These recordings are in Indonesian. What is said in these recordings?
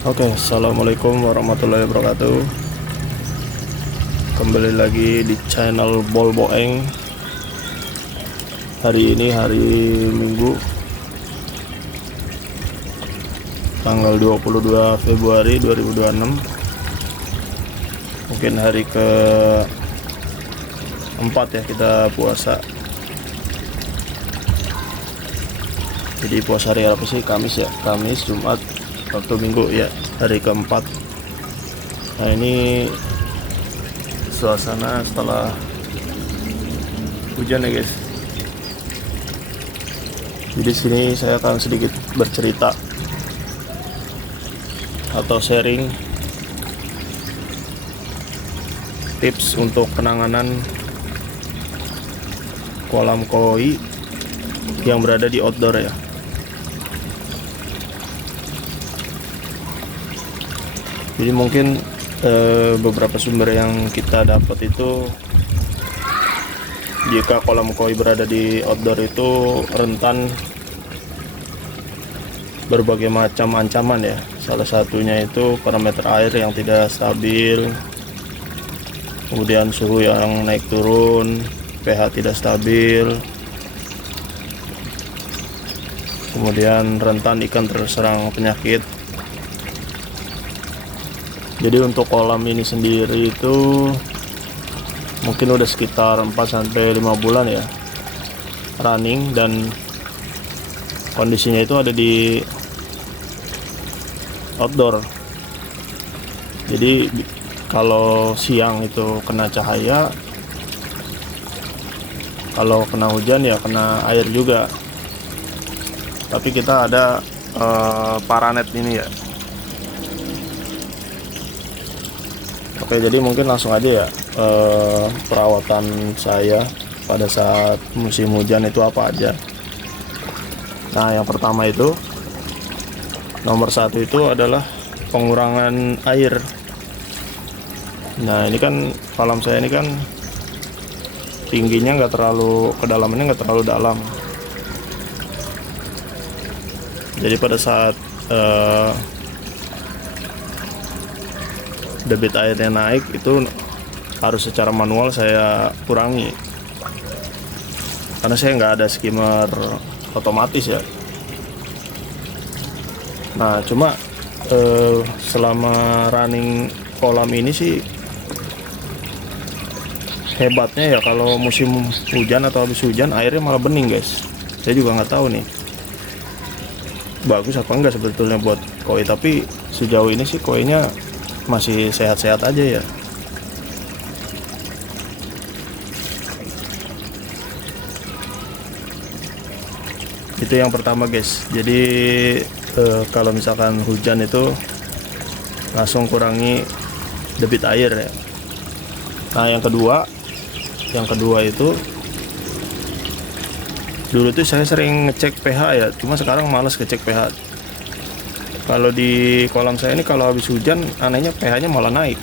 Oke, assalamualaikum warahmatullahi wabarakatuh. Kembali lagi di channel Bol Boeng. Hari ini hari Minggu, tanggal 22 Februari 2026. Mungkin hari ke-4 ya kita puasa. Jadi puasa hari apa sih? Kamis ya, Kamis, Jumat, Sabtu, Minggu ya, hari ke-4. Nah, ini suasana setelah hujan ya guys. Jadi sini saya akan sedikit bercerita atau sharing tips untuk penanganan kolam koi yang berada di outdoor ya. Jadi mungkin beberapa sumber yang kita dapat itu, jika kolam koi berada di outdoor itu rentan berbagai macam ancaman ya. Salah satunya itu parameter air yang tidak stabil, kemudian suhu yang naik turun, pH tidak stabil, kemudian rentan ikan terserang penyakit. Jadi untuk kolam ini sendiri itu mungkin udah sekitar 4-5 bulan ya running, dan kondisinya itu ada di outdoor. Jadi kalau siang itu kena cahaya, kalau kena hujan ya kena air juga. Tapi kita ada paranet ini ya. Oke, jadi mungkin langsung aja ya perawatan saya pada saat musim hujan itu apa aja. Nah, yang pertama itu, nomor 1 itu adalah pengurangan air. Nah, ini kan kolam saya ini kan tingginya nggak terlalu, kedalamannya nggak terlalu dalam. Jadi pada saat debit airnya naik itu harus secara manual saya kurangi, karena saya nggak ada skimmer otomatis ya. Nah, cuma selama running kolam ini sih hebatnya ya, kalau musim hujan atau habis hujan airnya malah bening guys. Saya juga nggak tahu nih bagus apa enggak sebetulnya buat koi, tapi sejauh ini sih koinya masih sehat-sehat aja ya. Itu yang pertama guys. Jadi kalau misalkan hujan itu langsung kurangi debit air ya. Nah, yang kedua itu, dulu tuh saya sering ngecek pH ya, cuma sekarang males ngecek pH. Kalau di kolam saya ini kalau habis hujan anehnya pH-nya malah naik.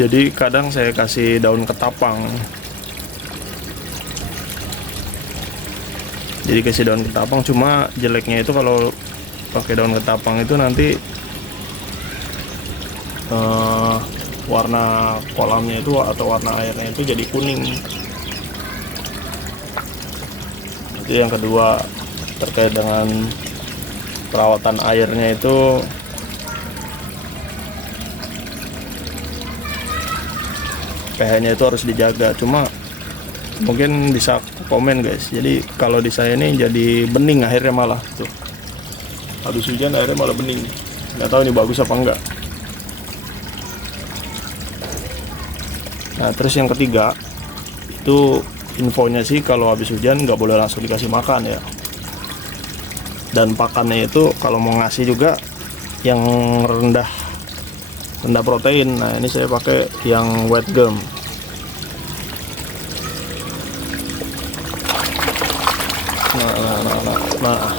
Jadi kadang saya kasih daun ketapang. Jadi kasih daun ketapang, cuma jeleknya itu kalau pakai daun ketapang itu nanti warna kolamnya itu atau warna airnya itu jadi kuning. Itu yang kedua. Terkait dengan perawatan airnya itu, pH-nya itu harus dijaga. Cuma mungkin bisa komen guys, jadi kalau di saya ini jadi bening akhirnya malah tuh. Habis hujan airnya malah bening. Nggak tahu ini bagus apa enggak. Nah, terus yang ketiga itu infonya sih, kalau habis hujan nggak boleh langsung dikasih makan ya. Dan pakannya itu kalau mau ngasih juga yang rendah protein. Nah, ini saya pakai yang wet gum. Nah,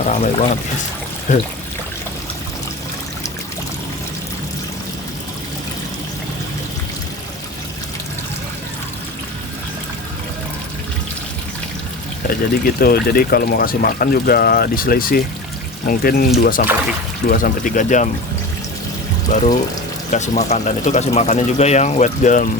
ramai banget guys. Ya, jadi gitu. Jadi kalau mau kasih makan juga diselisih mungkin 2 sampai 3 jam baru kasih makan, dan itu kasih makannya juga yang wet gum,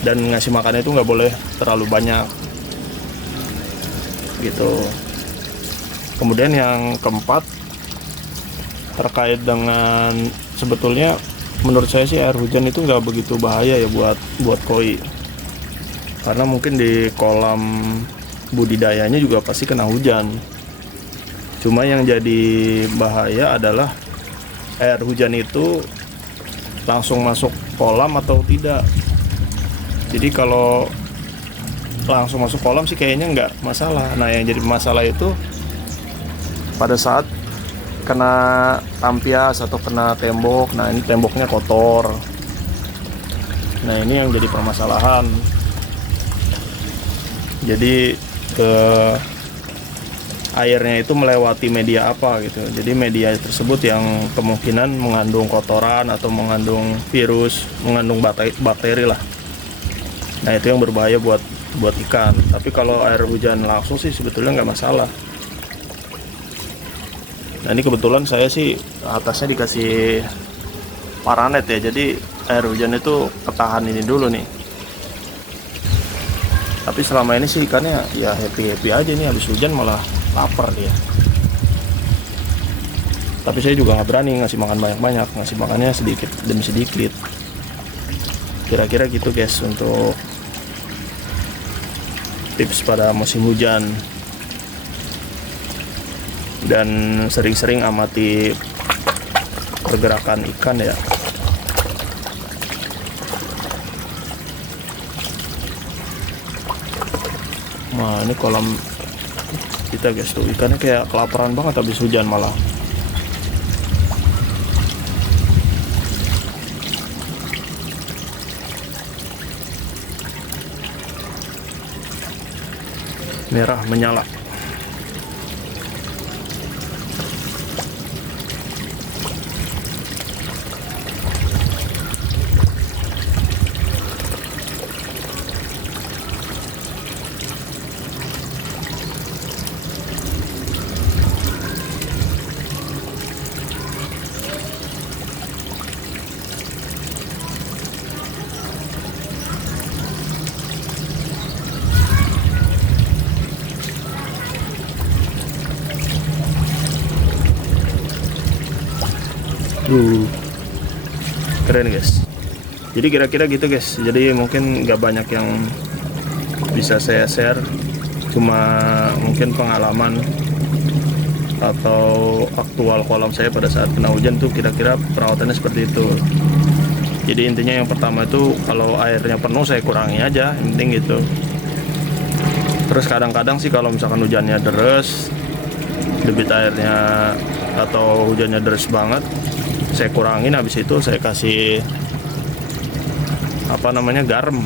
dan ngasih makannya itu nggak boleh terlalu banyak gitu. Kemudian yang keempat terkait dengan, sebetulnya menurut saya sih air hujan itu nggak begitu bahaya ya buat koi, karena mungkin di kolam budidayanya juga pasti kena hujan. Cuma yang jadi bahaya adalah air hujan itu langsung masuk kolam atau tidak. Jadi kalau langsung masuk kolam sih kayaknya nggak masalah. Nah, yang jadi masalah itu pada saat kena tampias atau kena tembok. Nah, ini temboknya kotor. Nah, ini yang jadi permasalahan. Jadi airnya itu melewati media apa gitu. Jadi media tersebut yang kemungkinan mengandung kotoran atau mengandung virus, mengandung bakteri lah. Nah, itu yang berbahaya buat ikan. Tapi kalau air hujan langsung sih sebetulnya nggak masalah. Nah, ini kebetulan saya sih atasnya dikasih paranet ya, jadi air hujan itu ketahan ini dulu nih. Tapi selama ini sih ikannya ya happy aja nih, habis hujan malah lapar dia. Tapi saya juga nggak berani ngasih makan banyak-banyak, ngasih makannya sedikit demi sedikit. Kira-kira gitu guys untuk tips pada musim hujan. Dan sering-sering amati pergerakan ikan ya. Nah, ini kolam kita guys tuh, ikannya kayak kelaparan banget habis hujan malah. Merah menyala. Keren guys. Jadi kira-kira gitu guys. Jadi mungkin nggak banyak yang bisa saya share, cuma mungkin pengalaman atau aktual kolam saya pada saat kena hujan tuh kira-kira perawatannya seperti itu. Jadi intinya yang pertama itu kalau airnya penuh saya kurangi aja, yang penting gitu. Terus kadang-kadang sih kalau misalkan hujannya deres, debit airnya atau hujannya deres banget, saya kurangin, habis itu saya kasih garam